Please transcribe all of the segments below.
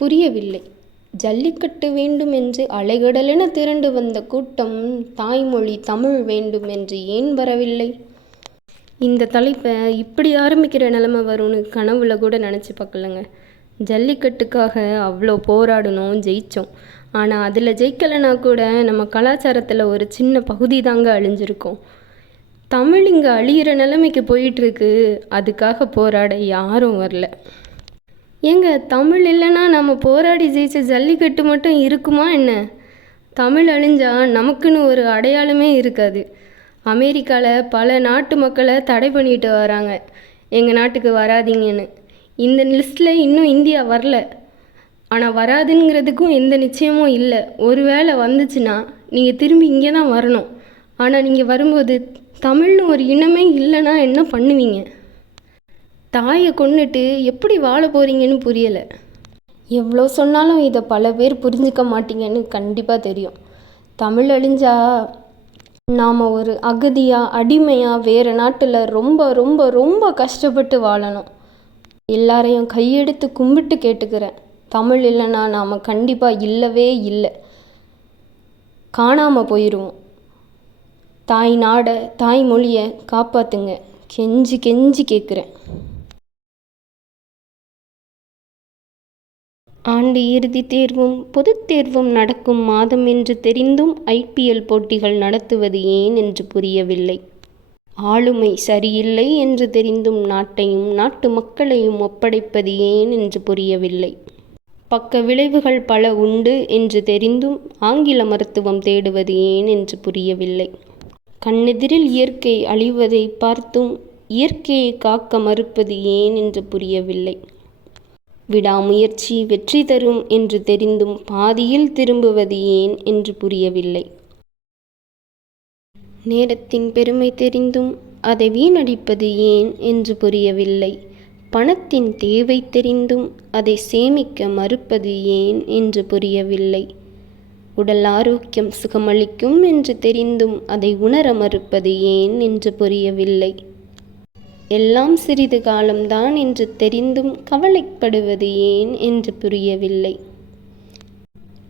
புரியவில்லை. ஜல்லிக்கட்டு வேண்டும் என்று அலைகடலென திரண்டு வந்த கூட்டம் தாய்மொழி தமிழ் வேண்டும் என்று ஏன் வரவில்லை? இந்த தலைப்பை இப்படி ஆரம்பிக்கிற நிலமை வரும்னு கனவுல கூட நினச்சி பார்க்கலங்க. ஜல்லிக்கட்டுக்காக அவ்வளோ போராடணும் ஜெயித்தோம் ஆனால் அதில் ஜெயிக்கலைனா கூட நம்ம கலாச்சாரத்தில் ஒரு சின்ன பகுதி தாங்க அழிஞ்சிருக்கோம். தமிழ் இங்கே அழியிற நிலைமைக்கு போயிட்டுருக்கு அதுக்காக போராட யாரும் வரல. ஏங்க தமிழ் இல்லைன்னா நம்ம போராடி ஜெயிச்ச ஜல்லிக்கட்டு மட்டும் இருக்குமா என்ன? தமிழ் அழிஞ்சா நமக்குன்னு ஒரு அடையாளமே இருக்காது. அமெரிக்காவில் பல நாட்டு மக்களை தடை பண்ணிட்டு வராங்க. எங்கள் நாட்டுக்கு வராதீங்கன்னு. இந்த லிஸ்ட்டில் இன்னும் இந்தியா வரல. ஆனால் வராதுங்கிறதுக்கும் எந்த நிச்சயமும் இல்லை. ஒருவேளை வந்துச்சுன்னா நீங்கள் திரும்பி இங்கே தான் வரணும். ஆனால் நீங்கள் வரும்போது தமிழ்னு ஒரு இனமே இல்லைன்னா என்ன பண்ணுவீங்க? தாயை கொன்னுட்டு எப்படி வாழ போகிறீங்கன்னு புரியலை. எவ்வளோ சொன்னாலும் இதை பல பேர் புரிஞ்சுக்க மாட்டீங்கன்னு கண்டிப்பாக தெரியும். தமிழ் அழிஞ்சா நாம் ஒரு அகதியாக அடிமையாக வேறு நாட்டில் ரொம்ப ரொம்ப ரொம்ப கஷ்டப்பட்டு வாழணும். எல்லாரையும் கையெடுத்து கும்பிட்டு கேட்டுக்கிறேன். தமிழ் இல்லைன்னா நாம் கண்டிப்பாக இல்லவே இல்லை. காணாமல் போயிடுவோம் தாய் நாடை தாய் மொழியை காப்பாற்றுங்க கெஞ்சி கெஞ்சி கேட்குறேன் ஆண்டு இறுதித் தேர்வும் பொதுத் தேர்வும் நடக்கும் மாதம் என்று தெரிந்தும் ஐபிஎல் போட்டிகள் நடத்துவது ஏன் என்று புரியவில்லை. ஆளுமை சரியில்லை என்று தெரிந்தும் நாட்டையும் நாட்டு மக்களையும் ஒப்படைப்பது ஏன் என்று புரியவில்லை. பக்க விளைவுகள் பல உண்டு என்று தெரிந்தும் ஆங்கில மருத்துவம் தேடுவது ஏன் என்று புரியவில்லை. கண்ணெதிரில் இயற்கை அழிவதை பார்த்தும் இயற்கையை காக்க மறுப்பது ஏன் என்று புரியவில்லை. விடாமுயற்சி வெற்றி தரும் என்று தெரிந்தும் பாதியில் திரும்புவது ஏன் என்று புரியவில்லை. நேரத்தின் பெருமை தெரிந்தும் அதை வீணடிப்பது ஏன் என்று புரியவில்லை. பணத்தின் தேவை தெரிந்தும் அதை சேமிக்க மறுப்பது ஏன் என்று புரியவில்லை. உடல் ஆரோக்கியம் சுகமளிக்கும் என்று தெரிந்தும் அதை உணர மறுப்பது ஏன் என்று புரியவில்லை. எல்லாம் சிறிது காலம்தான் என்று தெரிந்தும் கவலைப்படுவது ஏன் என்று புரியவில்லை.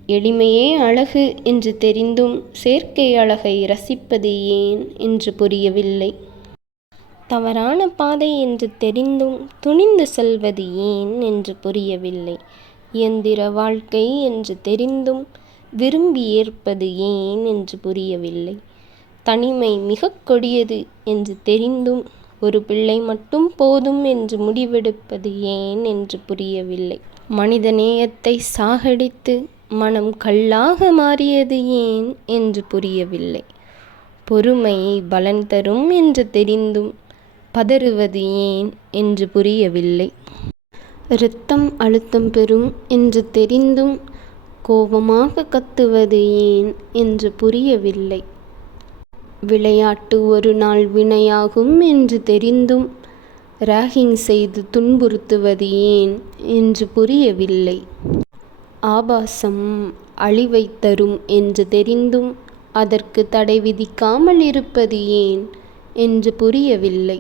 எளிமையே அழகு என்று தெரிந்தும் செயற்கை அழகை ரசிப்பது ஏன் என்று புரியவில்லை. தவறான பாதை என்று தெரிந்தும் துணிந்து செல்வது ஏன் என்று புரியவில்லை. இயந்திர வாழ்க்கை என்று தெரிந்தும் விரும்பி ஏற்பது ஏன் என்று புரியவில்லை. தனிமை மிக கொடியது என்று தெரிந்தும் ஒரு பிள்ளை மட்டும் போதும் என்று முடிவெடுப்பது ஏன் என்று புரியவில்லை. மனித நேயத்தை சாகடித்து மனம் கல்லாக மாறியது ஏன் என்று புரியவில்லை. பொறுமையை பலன் தரும் என்று தெரிந்தும் பதறுவது ஏன் என்று புரியவில்லை. இரத்தம் அழுத்தம் பெறும் என்று தெரிந்தும் கோபமாக கத்துவது ஏன் என்று புரியவில்லை. விளையாட்டு ஒரு நாள் வினையாகும் என்று தெரிந்தும் ராகிங் செய்து துன்புறுத்துவது ஏன் என்று புரியவில்லை. ஆபாசம் அழிவை தரும் என்று தெரிந்தும் அதற்கு தடை விதிக்காமல் இருப்பது ஏன் என்று புரியவில்லை.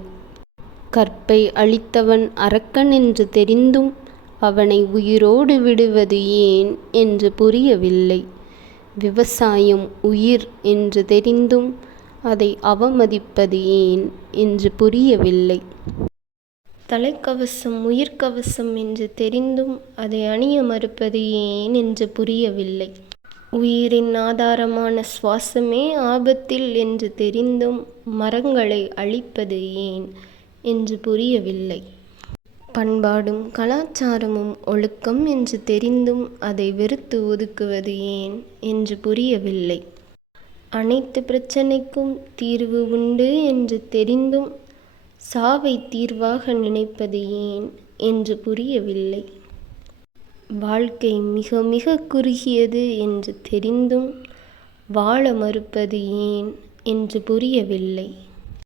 கற்பை அழித்தவன் அரக்கன் என்று தெரிந்தும் அவனை உயிரோடு விடுவது ஏன் என்று புரியவில்லை. விவசாயம் உயிர் என்று தெரிந்தும் அதை அவமதிப்பது ஏன் என்று புரியவில்லை. தலைக்கவசம் உயிர்க்கவசம் என்று தெரிந்தும் அதை அணிய மறுப்பது ஏன் என்று புரியவில்லை. உயிரின் ஆதாரமான சுவாசமே ஆபத்தில் என்று தெரிந்தும் மரங்களை அழிப்பது ஏன் என்று புரியவில்லை. பண்பாடும் கலாச்சாரமும் ஒழுக்கம் என்று தெரிந்தும் அதை வெறுத்து ஒதுக்குவது ஏன் என்று புரியவில்லை. அனைத்து பிரச்சனைக்கும் தீர்வு உண்டு என்று தெரிந்தும் சாவை தீர்வாக நினைப்பது ஏன் என்று புரியவில்லை. வாழ்க்கை மிக மிக குறுகியது என்று தெரிந்தும் வாழ மறுப்பது ஏன் என்று புரியவில்லை.